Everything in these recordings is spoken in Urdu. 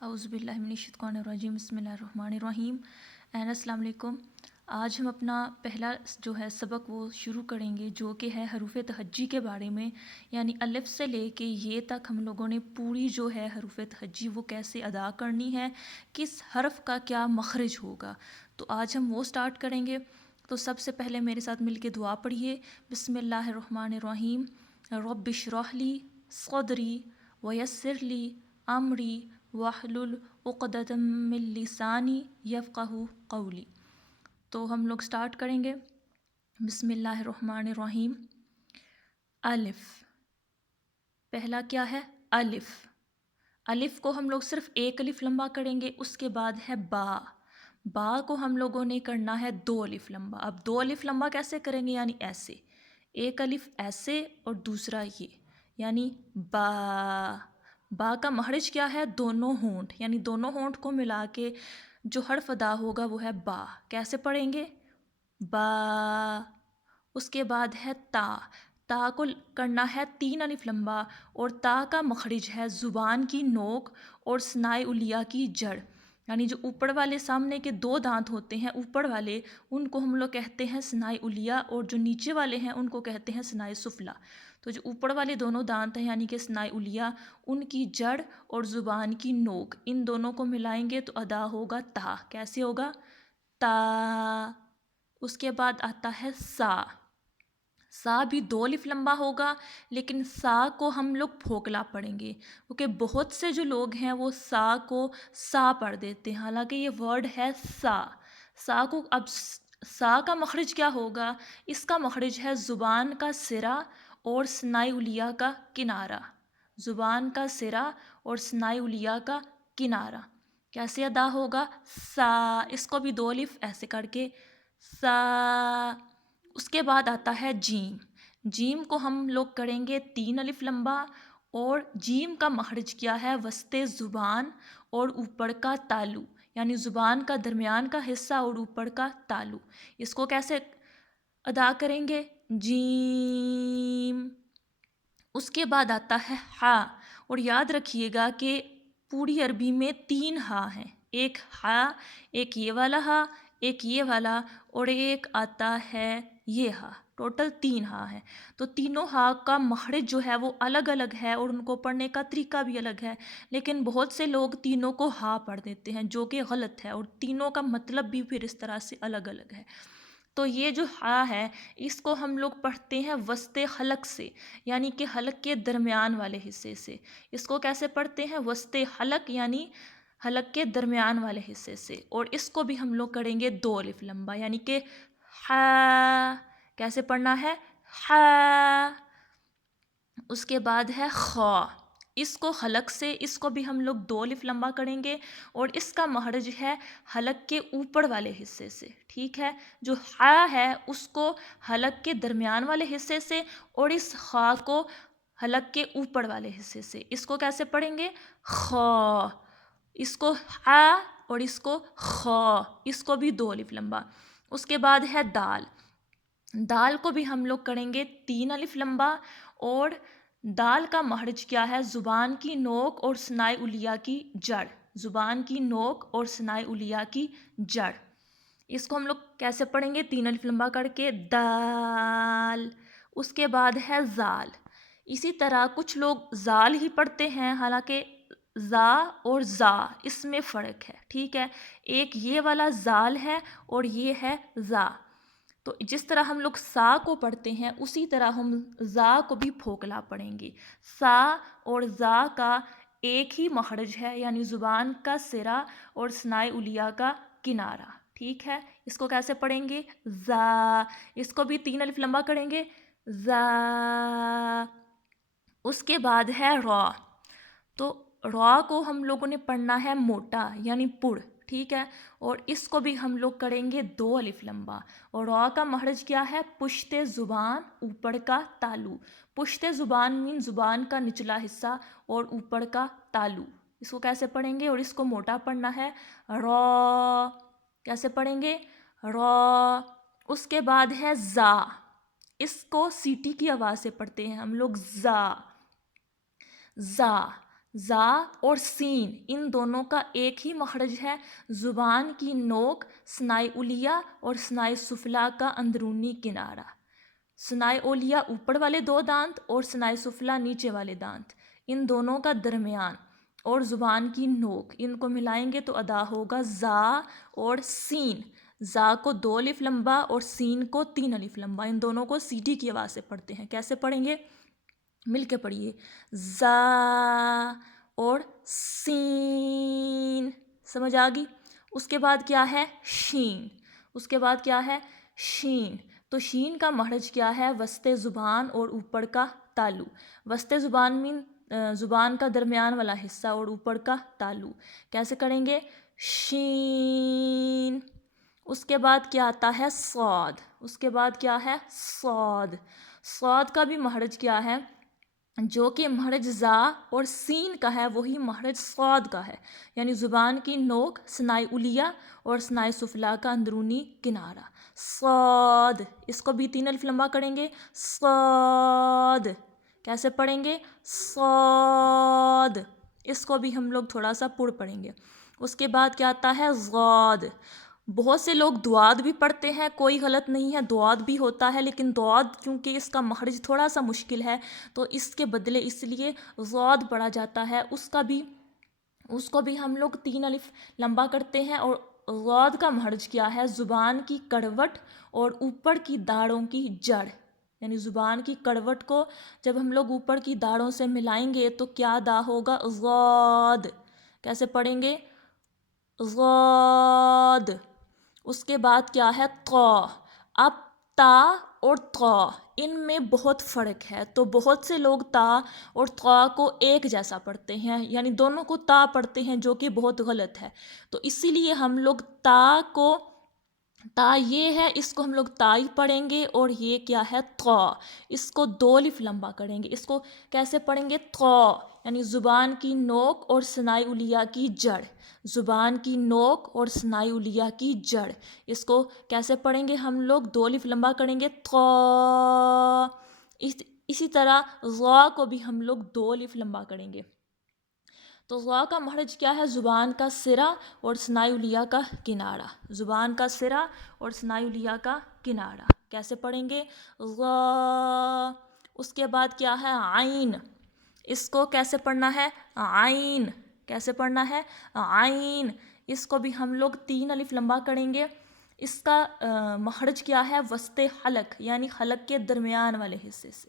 اعوذ باللہ من الشیطان الرجیم بسم اللہ الرحمن الرحیم. اینڈ السلام علیکم. آج ہم اپنا پہلا جو ہے سبق وہ شروع کریں گے جو کہ ہے حروف تہجی کے بارے میں، یعنی الف سے لے کے یہ تک ہم لوگوں نے پوری جو ہے حروف تہجی وہ کیسے ادا کرنی ہے، کس حرف کا کیا مخرج ہوگا. تو آج ہم وہ سٹارٹ کریں گے. تو سب سے پہلے میرے ساتھ مل کے دعا پڑھیے. بسم اللہ الرحمن الرحیم. رب اشرح لی صدری ویسر لی امری واحلل عقدۃ من لسانی یفقہوا قولی. تو ہم لوگ سٹارٹ کریں گے. بسم اللہ الرحمن الرحیم. الف. پہلا کیا ہے؟ الف. الف کو ہم لوگ صرف ایک الف لمبا کریں گے. اس کے بعد ہے با. با کو ہم لوگوں نے کرنا ہے 2 الف لمبا. اب 2 الف لمبا کیسے کریں گے؟ یعنی ایسے، ایک الف ایسے اور دوسرا یہ، یعنی با. با کا مخرج کیا ہے؟ دونوں ہونٹ، یعنی دونوں ہونٹ کو ملا کے جو حرف ادا ہوگا وہ ہے با. کیسے پڑھیں گے؟ با. اس کے بعد ہے تا. تا کو کرنا ہے 3 الف لمبا، اور تا کا مخرج ہے زبان کی نوک اور ثنائے علیہ کی جڑ، یعنی جو اوپر والے سامنے کے 2 دانت ہوتے ہیں اوپر والے، ان کو ہم لوگ کہتے ہیں ثنائے علیہ، اور جو نیچے والے ہیں ان کو کہتے ہیں ثنائے سفلی. تو جو اوپر والے دونوں دانت ہیں یعنی کہ ثنائے علیہ، ان کی جڑ اور زبان کی نوک، ان دونوں کو ملائیں گے تو ادا ہوگا تا. کیسے ہوگا؟ تا. اس کے بعد آتا ہے سا. سا بھی 2 الف لمبا ہوگا، لیکن سا کو ہم لوگ پھوکلا پڑھیں گے، کیونکہ بہت سے جو لوگ ہیں وہ سا کو سا پڑھ دیتے ہیں، حالانکہ یہ ورڈ ہے سا. سا کو اب سا کا مخرج کیا ہوگا؟ اس کا مخرج ہے زبان کا سرا اور ثنائے علیہ کا کنارہ. زبان کا سرا اور ثنائے علیہ کا کنارہ. کیسے ادا ہوگا؟ سا. اس کو بھی 2 الف ایسے کر کے سا. اس کے بعد آتا ہے جیم. جیم کو ہم لوگ کریں گے 3 الف لمبا، اور جیم کا مخرج کیا ہے؟ وسط زبان اور اوپر کا تالو، یعنی زبان کا درمیان کا حصہ اور اوپر کا تالو. اس کو کیسے ادا کریں گے؟ جیم. اس کے بعد آتا ہے ہا. اور یاد رکھیے گا کہ پوری عربی میں 3 ہا ہیں. ایک ہا، ایک یہ والا ہا، ایک یہ والا، اور ایک آتا ہے یہ ہا. ٹوٹل 3 ہا ہیں. تو تینوں ہا کا مخرج جو ہے وہ الگ الگ ہے، اور ان کو پڑھنے کا طریقہ بھی الگ ہے. لیکن بہت سے لوگ تینوں کو ہا پڑھ دیتے ہیں، جو کہ غلط ہے، اور تینوں کا مطلب بھی پھر اس طرح سے الگ الگ ہے. تو یہ جو ہا ہے اس کو ہم لوگ پڑھتے ہیں وسط حلق سے، یعنی کہ حلق کے درمیان والے حصے سے. اس کو کیسے پڑھتے ہیں؟ وسط حلق، یعنی حلق کے درمیان والے حصے سے. اور اس کو بھی ہم لوگ کریں گے 2 الف لمبا، یعنی کہ ہا. کیسے پڑھنا ہے؟ ہا. اس کے بعد ہے خا. اس کو حلق سے، اس کو بھی ہم لوگ 2 الف لمبا کریں گے، اور اس کا مخرج ہے حلق کے اوپر والے حصے سے. ٹھیک ہے؟ جو ہا ہے اس کو حلق کے درمیان والے حصے سے، اور اس خا کو حلق کے اوپر والے حصے سے. اس کو کیسے پڑھیں گے؟ خا. اس کو ہا اور اس کو خا. اس کو بھی 2 الف لمبا. اس کے بعد ہے دال. دال کو بھی ہم لوگ کریں گے 3 الف لمبا، اور دال کا مخرج کیا ہے؟ زبان کی نوک اور ثنائے علیہ کی جڑ. زبان کی نوک اور ثنائے علیہ کی جڑ. اس کو ہم لوگ کیسے پڑھیں گے؟ 3 الف لمبا کر کے دال. اس کے بعد ہے زال. اسی طرح کچھ لوگ زال ہی پڑھتے ہیں، حالانکہ زا اور زا اس میں فرق ہے. ٹھیک ہے؟ ایک یہ والا زال ہے اور یہ ہے زا. تو جس طرح ہم لوگ سا کو پڑھتے ہیں اسی طرح ہم زا کو بھی پھوکلا پڑھیں گے. سا اور زا کا ایک ہی مخرج ہے، یعنی زبان کا سرا اور ثنائے علیہ کا کنارہ. ٹھیک ہے؟ اس کو کیسے پڑھیں گے؟ زا. اس کو بھی 3 الف لمبا کریں گے. زا. اس کے بعد ہے را. تو را کو ہم لوگوں نے پڑھنا ہے موٹا، یعنی پڑ. ٹھیک ہے؟ اور اس کو بھی ہم لوگ کریں گے 2 الف لمبا. اور را کا مخرج کیا ہے؟ پشت زبان اوپر کا تالو. پشت زبان مین زبان کا نچلا حصہ اور اوپر کا تالو. اس کو کیسے پڑھیں گے؟ اور اس کو موٹا پڑھنا ہے را. کیسے پڑھیں گے؟ را. اس کے بعد ہے زا. اس کو سیٹی کی آواز سے پڑھتے ہیں ہم لوگ. زا. زا. زا اور سین ان دونوں کا ایک ہی مخرج ہے. زبان کی نوک ثنائے علیہ اور ثنائے سفلی کا اندرونی کنارہ. ثنائے علیہ اوپر والے دو دانت اور ثنائے سفلی نیچے والے دانت، ان دونوں کا درمیان اور زبان کی نوک، ان کو ملائیں گے تو ادا ہوگا زا اور سین. زا کو 2 الف لمبا اور سین کو 3 الف لمبا. ان دونوں کو سیٹی کی آواز سے پڑھتے ہیں. کیسے پڑھیں گے؟ مل کے پڑھیے. زا اور سین. سمجھ آ گئی؟ اس کے بعد کیا ہے؟ شین. اس کے بعد کیا ہے؟ شین. تو شین کا مخرج کیا ہے؟ وسط زبان اور اوپر کا تالو. وسط زبان میں زبان کا درمیان والا حصہ اور اوپر کا تالو. کیسے کریں گے؟ شین. اس کے بعد کیا آتا ہے؟ صاد. اس کے بعد کیا ہے؟ صاد. صاد کا بھی مخرج کیا ہے؟ جو کہ مخرج زا اور سین کا ہے وہی مخرج صاد کا ہے. یعنی زبان کی نوک ثنائے علیہ اور ثنائے سفلی کا اندرونی کنارہ. صاد. اس کو بھی 3 الف لمبا کریں گے. صاد. کیسے پڑھیں گے؟ صاد. اس کو بھی ہم لوگ تھوڑا سا پڑ پڑھیں گے. اس کے بعد کیا آتا ہے؟ ضاد. بہت سے لوگ دعاد بھی پڑھتے ہیں، کوئی غلط نہیں ہے، دعاد بھی ہوتا ہے، لیکن دعاد کیونکہ اس کا مخرج تھوڑا سا مشکل ہے تو اس کے بدلے اس لیے ضاد پڑھا جاتا ہے. اس کو بھی ہم لوگ 3 الف لمبا کرتے ہیں. اور ضاد کا مخرج کیا ہے؟ زبان کی کڑوٹ اور اوپر کی داڑھوں کی جڑ. یعنی زبان کی کڑوٹ کو جب ہم لوگ اوپر کی داڑھوں سے ملائیں گے تو کیا ادا ہوگا؟ ضاد. کیسے پڑھیں گے؟ ضاد. اس کے بعد کیا ہے؟ طا. اب تا اور طا ان میں بہت فرق ہے، تو بہت سے لوگ تا اور طا کو ایک جیسا پڑھتے ہیں، یعنی دونوں کو تا پڑھتے ہیں، جو کہ بہت غلط ہے. تو اسی لیے ہم لوگ تا یہ ہے، اس کو ہم لوگ تا ہی پڑھیں گے. اور یہ کیا ہے؟ طا. اس کو 2 الف لمبا کریں گے. اس کو کیسے پڑھیں گے؟ طا. یعنی زبان کی نوک اور ثنائے علیہ کی جڑ. زبان کی نوک اور ثنائے علیہ کی جڑ. اس کو کیسے پڑھیں گے ہم لوگ؟ 2 الف لمبا کریں گے. طا. اسی طرح غا کو بھی ہم لوگ 2 الف لمبا کریں گے. تو غا کا مخرج کیا ہے؟ زبان کا سرا اور ثنائے علیہ کا کنارہ. زبان کا سرا اور ثنائے علیہ کا کنارہ. کیسے پڑھیں گے؟ غا. اس کے بعد کیا ہے؟ عین. اس کو کیسے پڑھنا ہے؟ عین. کیسے پڑھنا ہے؟ عین. اس کو بھی ہم لوگ 3 الف لمبا کریں گے. اس کا مخرج کیا ہے؟ وسط حلق، یعنی حلق کے درمیان والے حصے سے.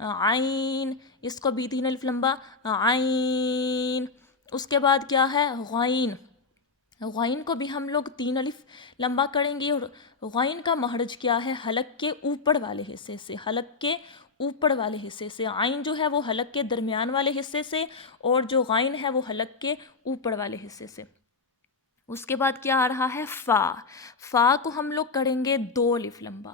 عین. اس کو بھی 3 الف لمبا. عین. اس کے بعد کیا ہے؟ غین. غین کو بھی ہم لوگ 3 الف لمبا کریں گے. اور غین کا مخرج کیا ہے؟ حلق کے اوپر والے حصے سے. حلق کے اوپر والے حصے سے. عین جو ہے وہ حلق کے درمیان والے حصے سے، اور جو غین ہے وہ حلق کے اوپر والے حصے سے. اس کے بعد کیا آ رہا ہے؟ فا. فا کو ہم لوگ کریں گے 2 الف لمبا.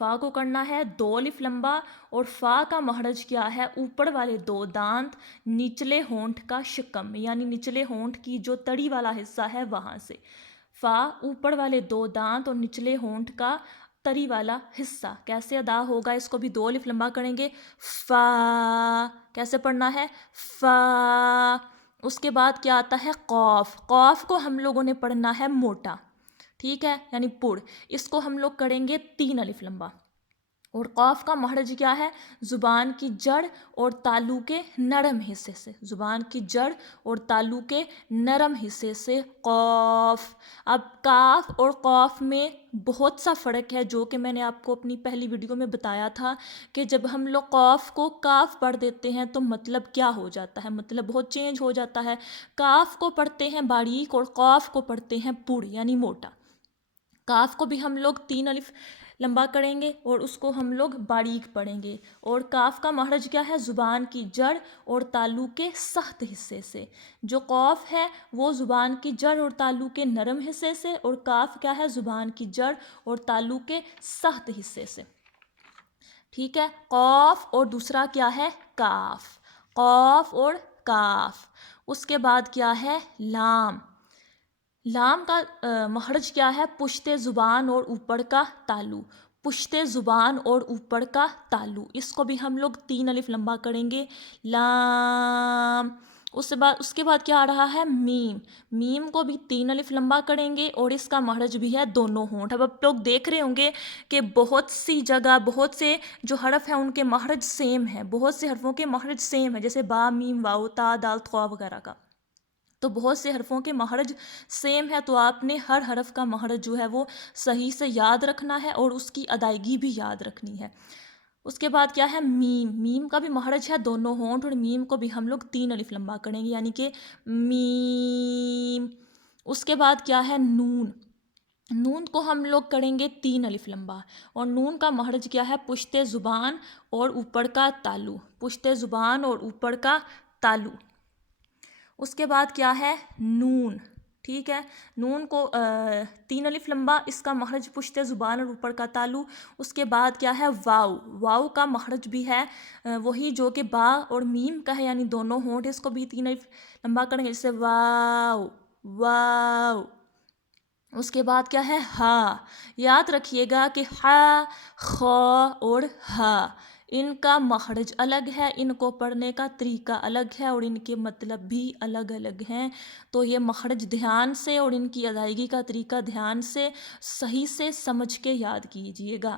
فا کو کرنا ہے 2 الف لمبا. اور فا کا مخرج کیا ہے؟ اوپر والے 2 دانت نچلے ہونٹ کا شکم، یعنی نچلے ہونٹ کی جو تڑی والا حصہ ہے وہاں سے. فا اوپر والے 2 دانت اور نچلے ہونٹ کا تری والا حصہ. کیسے ادا ہوگا؟ اس کو بھی 2 الف لمبا کریں گے. فا. کیسے پڑھنا ہے؟ فا. اس کے بعد کیا آتا ہے؟ قاف. قاف کو ہم لوگوں نے پڑھنا ہے موٹا، ٹھیک ہے، یعنی پڑ. اس کو ہم لوگ کریں گے 3 الف لمبا. اور قاف کا مخرج کیا ہے؟ زبان کی جڑ اور تالو کے نرم حصے سے. زبان کی جڑ اور تالو کے نرم حصے سے. قاف. اب کاف اور قاف میں بہت سا فرق ہے، جو کہ میں نے آپ کو اپنی پہلی ویڈیو میں بتایا تھا کہ جب ہم لوگ قاف کو کاف پڑھ دیتے ہیں تو مطلب کیا ہو جاتا ہے، مطلب بہت چینج ہو جاتا ہے. کاف کو پڑھتے ہیں باریک اور قاف کو پڑھتے ہیں پڑ، یعنی موٹا. کاف کو بھی ہم لوگ 3 الف لمبا کریں گے اور اس کو ہم لوگ باریک پڑھیں گے. اور کاف کا مخرج کیا ہے؟ زبان کی جڑ اور تالو کے سخت حصے سے. جو قاف ہے وہ زبان کی جڑ اور تالو کے نرم حصے سے، اور کاف کیا ہے؟ زبان کی جڑ اور تالو کے سخت حصے سے. ٹھیک ہے. قاف اور دوسرا کیا ہے؟ کاف. قاف اور کاف. اس کے بعد کیا ہے؟ لام. لام کا مخرج کیا ہے؟ پشت زبان اور اوپر کا تالو. پشت زبان اور اوپر کا تالو. اس کو بھی ہم لوگ 3 الف لمبا کریں گے. لام. اس کے بعد کیا آ رہا ہے میم. میم کو بھی 3 الف لمبا کریں گے اور اس کا مخرج بھی ہے دونوں ہونٹ. اب آپ لوگ دیکھ رہے ہوں گے کہ بہت سی جگہ بہت سے جو حرف ہیں ان کے مخرج سیم ہیں، بہت سے حرفوں کے مخرج سیم ہیں، جیسے با، میم، واو، تا، دال، طا وغیرہ کا. تو بہت سے حرفوں کے مخرج سیم ہے، تو آپ نے ہر حرف کا مخرج جو ہے وہ صحیح سے یاد رکھنا ہے اور اس کی ادائیگی بھی یاد رکھنی ہے. اس کے بعد کیا ہے میم. میم کا بھی مخرج ہے دونوں ہونٹ اور میم کو بھی ہم لوگ 3 الف لمبا کریں گے، یعنی کہ میم. اس کے بعد کیا ہے نون. نون کو ہم لوگ کریں گے 3 الف لمبا اور نون کا مخرج کیا ہے پشت زبان اور اوپر کا تالو. پشت زبان اور اوپر کا تالو. اس کے بعد کیا ہے نون. ٹھیک ہے، نون کو 3 الف لمبا، اس کا مخرج پشت زبان اور اوپر کا تالو. اس کے بعد کیا ہے واو. واو کا مخرج بھی ہے وہی جو کہ با اور میم کا ہے، یعنی دونوں ہونٹ اس کو بھی 3 الف لمبا کریں گے، جیسے واو واو. اس کے بعد کیا ہے ہا. یاد رکھیے گا کہ ہا، خا اور ہا ان کا مخرج الگ ہے، ان کو پڑھنے کا طریقہ الگ ہے اور ان کے مطلب بھی الگ الگ ہیں. تو یہ مخرج دھیان سے اور ان کی ادائیگی کا طریقہ دھیان سے صحیح سے سمجھ کے یاد کیجیے گا.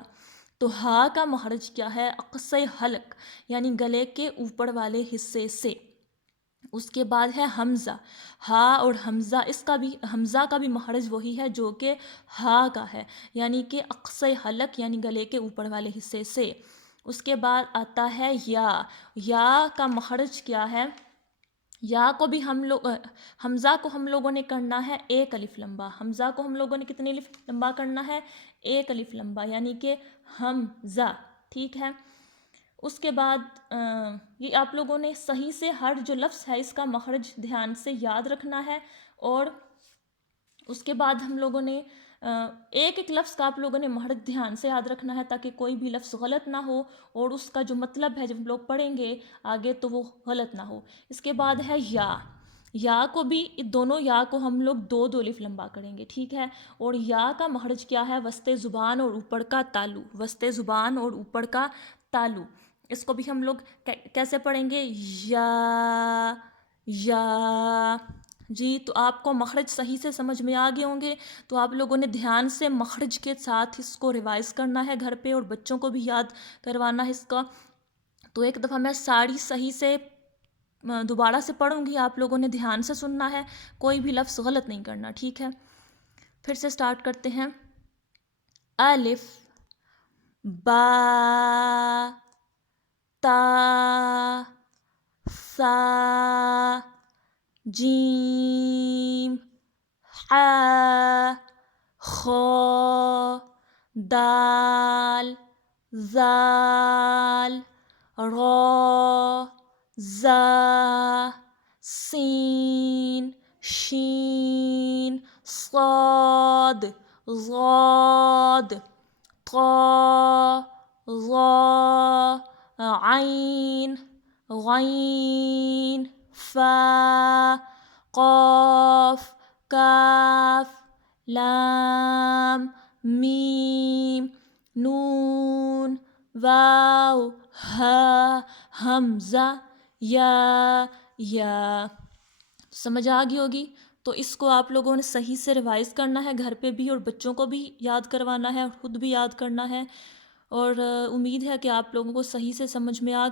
تو ہا کا مخرج کیا ہے اقصی حلق، یعنی گلے کے اوپر والے حصے سے. اس کے بعد ہے حمزہ. ہا اور حمزہ، حمزہ کا بھی مخرج وہی ہے جو کہ ہا کا ہے، یعنی کہ اقصی حلق یعنی گلے کے اوپر والے حصے سے. اس کے بعد آتا ہے یا. یا کا مخرج کیا ہے، یا کو بھی حمزہ کو ہم لوگوں نے کرنا ہے 1 الف لمبا. حمزہ کو ہم لوگوں نے کتنے الف لمبا کرنا ہے 1 الف لمبا، یعنی کہ حمزہ. ٹھیک ہے. اس کے بعد یہ آپ لوگوں نے صحیح سے ہر جو لفظ ہے اس کا مخرج دھیان سے یاد رکھنا ہے. اور اس کے بعد ہم لوگوں نے ایک ایک لفظ کا آپ لوگوں نے مخرج دھیان سے یاد رکھنا ہے تاکہ کوئی بھی لفظ غلط نہ ہو اور اس کا جو مطلب ہے جب لوگ پڑھیں گے آگے تو وہ غلط نہ ہو. اس کے بعد ہے یا. یا کو بھی دونوں یا کو ہم لوگ 2 الف لمبا کریں گے. ٹھیک ہے. اور یا کا مخرج کیا ہے وسط زبان اور اوپر کا تالو. وسط زبان اور اوپر کا تالو. اس کو بھی ہم لوگ کیسے پڑھیں گے یا. جی تو آپ کو مخرج صحیح سے سمجھ میں آ گئے ہوں گے. تو آپ لوگوں نے دھیان سے مخرج کے ساتھ اس کو ریوائز کرنا ہے گھر پہ اور بچوں کو بھی یاد کروانا ہے اس کا. تو ایک دفعہ میں ساری صحیح سے دوبارہ سے پڑھوں گی، آپ لوگوں نے دھیان سے سننا ہے، کوئی بھی لفظ غلط نہیں کرنا. ٹھیک ہے. پھر سے سٹارٹ کرتے ہیں. الف، با، تا، سا، جیم، حا، خا، دال، زال، را، زا، سین، شین، صاد، ضاد، طا، ظا، عین، غین، فا، قاف، کاف، لام، میم، نون، واو، ہا، حمزہ، یا. سمجھ آ گئی ہوگی. تو اس کو آپ لوگوں نے صحیح سے ریوائز کرنا ہے گھر پہ بھی اور بچوں کو بھی یاد کروانا ہے اور خود بھی یاد کرنا ہے. اور امید ہے کہ آپ لوگوں کو صحیح سے سمجھ میں آ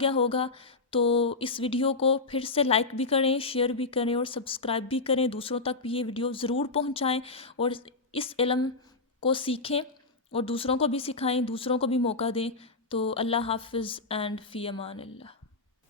گیا ہوگا. تو اس ویڈیو کو پھر سے لائک بھی کریں، شیئر بھی کریں اور سبسکرائب بھی کریں. دوسروں تک بھی یہ ویڈیو ضرور پہنچائیں اور اس علم کو سیکھیں اور دوسروں کو بھی سکھائیں، دوسروں کو بھی موقع دیں. تو اللہ حافظ اینڈ فی امان اللہ.